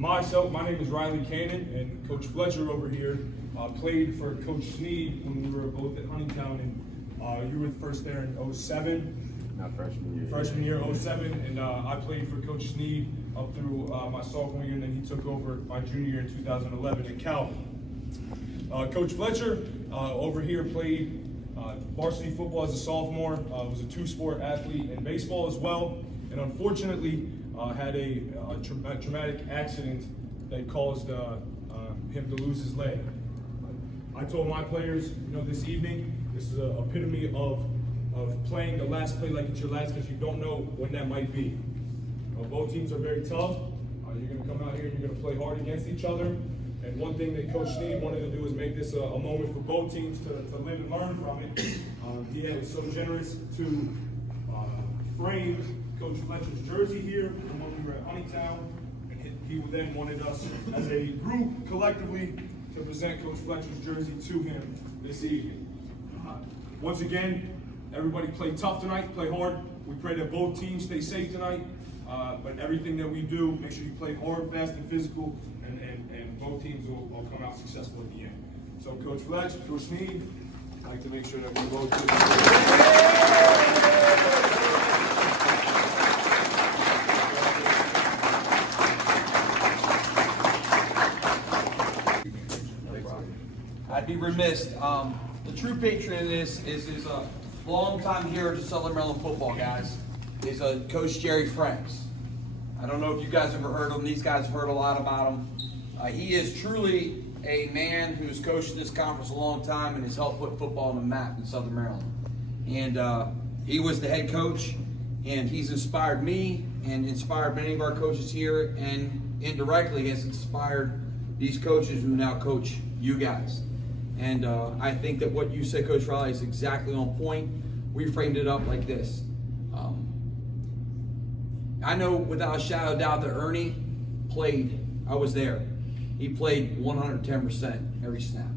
My name is Riley Cannon, and Coach Fletcher over here played for Coach Sneed when we were both at Huntingtown, and you were first there in 07. Not freshman year. Freshman year, 07, and I played for Coach Sneed up through my sophomore year, and then he took over my junior year in 2011 in Calvin. Coach Fletcher over here played varsity football as a sophomore, was a two-sport athlete in baseball as well, and unfortunately had a traumatic accident that caused him to lose his leg. I told my players, this evening, this is an epitome of playing the last play like it's your last, because you don't know when that might be. Both teams are very tough. You're going to come out here and you're going to play hard against each other. And one thing that Coach Sneed wanted to do is make this a moment for both teams to live and learn from it. He was so generous to frame Coach Fletcher's jersey here from when we were at Huntingtown. And he then wanted us as a group collectively to present Coach Fletcher's jersey to him this evening. Once again, everybody play tough tonight, play hard. We pray that both teams stay safe tonight. But everything that we do, make sure you play hard, fast, and physical, and both teams will come out successful at the end. So Coach Fletcher, Coach Sneed, I'd like to make sure that we both do. I'd be remiss. The true patron in this is a long-time hero to Southern Maryland football, guys. Is Coach Jerry Franks. I don't know if you guys ever heard of him. These guys have heard a lot about him. He is truly a man who's coached this conference a long time and has helped put football on the map in Southern Maryland. And he was the head coach, and he's inspired me and inspired many of our coaches here, and indirectly has inspired these coaches who now coach you guys. And I think that what you said, Coach Riley, is exactly on point. We framed it up like this. I know without a shadow of doubt that Ernie played. I was there. He played 110% every snap.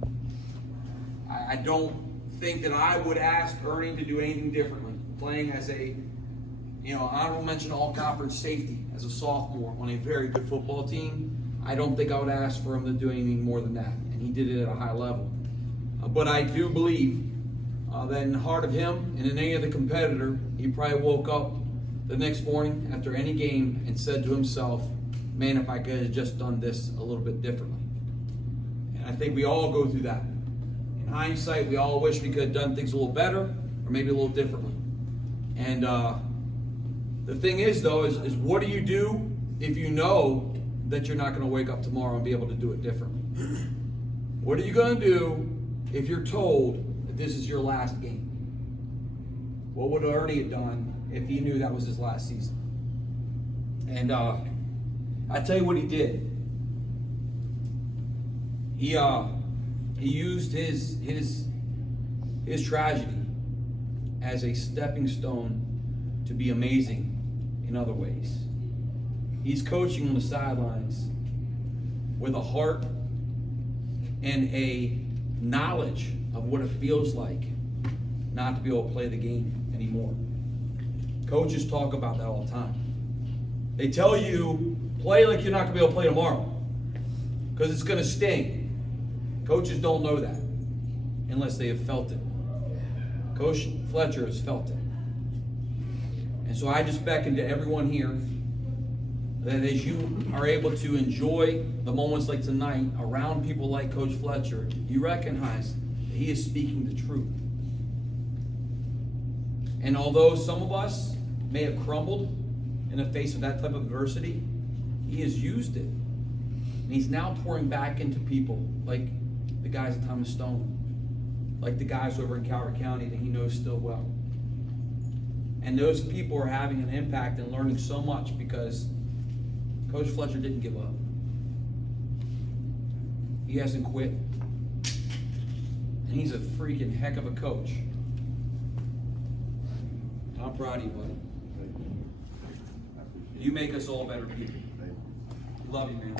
I don't think that I would ask Ernie to do anything differently. Playing as a, honorable mention all-conference safety as a sophomore on a very good football team, I don't think I would ask for him to do anything more than that. And he did it at a high level. But I do believe that in the heart of him and in any other competitor, he probably woke up the next morning after any game and said to himself, man, if I could have just done this a little bit differently. And I think we all go through that. In hindsight, we all wish we could have done things a little better or maybe a little differently. And the thing is, though, is what do you do if you know that you're not going to wake up tomorrow and be able to do it differently? What are you going to do if you're told that this is your last game? What would Ernie have done if he knew that was his last season? And I tell you what he did. He used his tragedy as a stepping stone to be amazing in other ways. He's coaching on the sidelines with a heart and a knowledge of what it feels like not to be able to play the game anymore. Coaches talk about that all the time. They tell you, play like you're not going to be able to play tomorrow because it's going to sting. Coaches don't know that unless they have felt it. Coach Fletcher has felt it. And so I just beckon to everyone here that as you are able to enjoy the moments like tonight around people like Coach Fletcher, you recognize that he is speaking the truth. And although some of us may have crumbled in the face of that type of adversity, he has used it. And he's now pouring back into people like the guys at Thomas Stone, like the guys over in Calvert County that he knows still well. And those people are having an impact and learning so much because Coach Fletcher didn't give up. He hasn't quit. And he's a freaking heck of a coach. I'm proud of you, buddy. You make us all better people. Love you, man.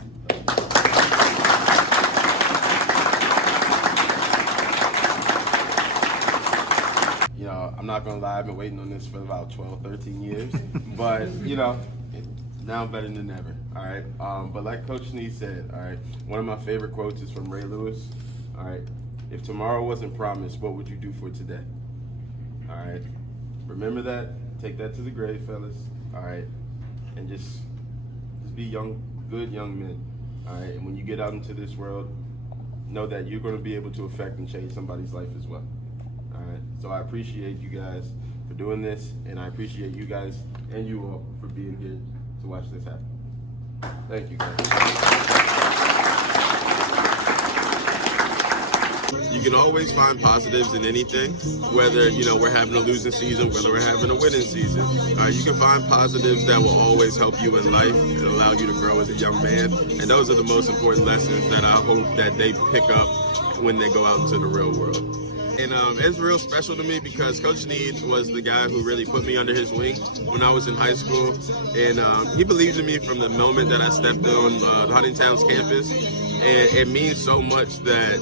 I'm not going to lie, I've been waiting on this for about 12, 13 years. But, now I'm better than ever. all right? But like Coach Snead said, all right, one of my favorite quotes is from Ray Lewis, all right? If tomorrow wasn't promised, what would you do for today? All right? Remember that. Take that to the grave, fellas, all right? And just be good young men, all right? And when you get out into this world, know that you're going to be able to affect and change somebody's life as well, all right? So I appreciate you guys for doing this, and I appreciate you guys and you all for being here to watch this happen. Thank you, guys. You can always find positives in anything, whether, we're having a losing season, whether we're having a winning season. You can find positives that will always help you in life and allow you to grow as a young man. And those are the most important lessons that I hope that they pick up when they go out into the real world. And it's real special to me because Coach Snead was the guy who really put me under his wing when I was in high school. And he believed in me from the moment that I stepped on Huntingtown's campus. And it means so much that,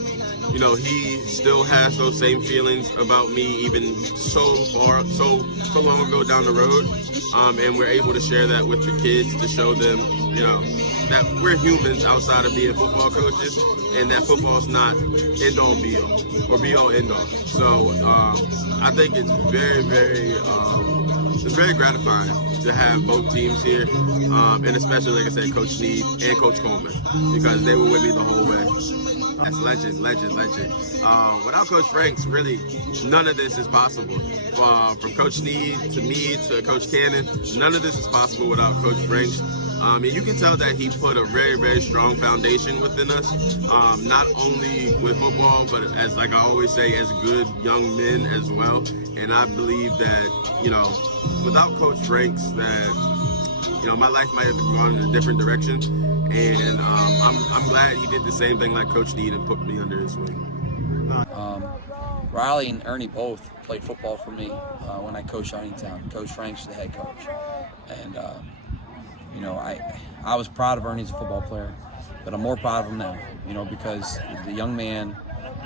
he still has those same feelings about me even so long ago down the road. And we're able to share that with the kids to show them, that we're humans outside of being football coaches, and that football's not end-all be-all or be-all end-all. So I think it's very, very gratifying to have both teams here, and especially, like I said, Coach Snead and Coach Coleman, because they were with me the whole way. That's legend. Without Coach Franks, really, none of this is possible. From Coach Snead to me to Coach Cannon, none of this is possible without Coach Franks. And you can tell that he put a very, very strong foundation within us, not only with football, but as, like I always say, as good young men as well. And I believe that, without Coach Franks, that, my life might have gone in a different direction. And I'm glad he did the same thing like Coach Snead and put me under his wing. Riley and Ernie both played football for me when I coached Huntingtown. Coach Franks, the head coach. And, I was proud of Ernie as a football player, but I'm more proud of him now, because the young man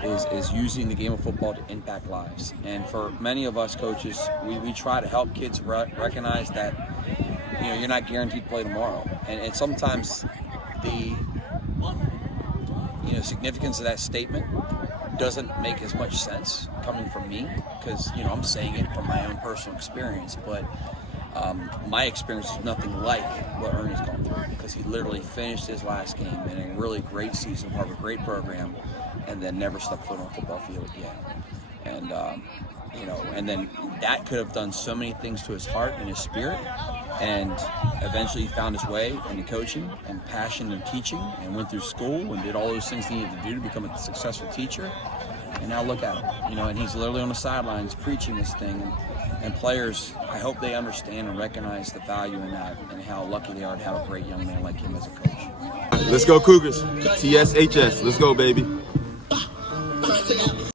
is using the game of football to impact lives. And for many of us coaches, we try to help kids recognize that, you're not guaranteed to play tomorrow. And sometimes the, significance of that statement doesn't make as much sense coming from me, because, I'm saying it from my own personal experience, but my experience is nothing like what Ernie's gone through, because he literally finished his last game in a really great season, part of a great program, and then never stepped foot on a football field again. And, and then that could have done so many things to his heart and his spirit, and eventually he found his way into coaching and passion in teaching, and went through school and did all those things he needed to do to become a successful teacher. And now look at him, and he's literally on the sidelines preaching this thing. And players, I hope they understand and recognize the value in that, and how lucky they are to have a great young man like him as a coach. Let's go Cougars. TSHS. Let's go, baby.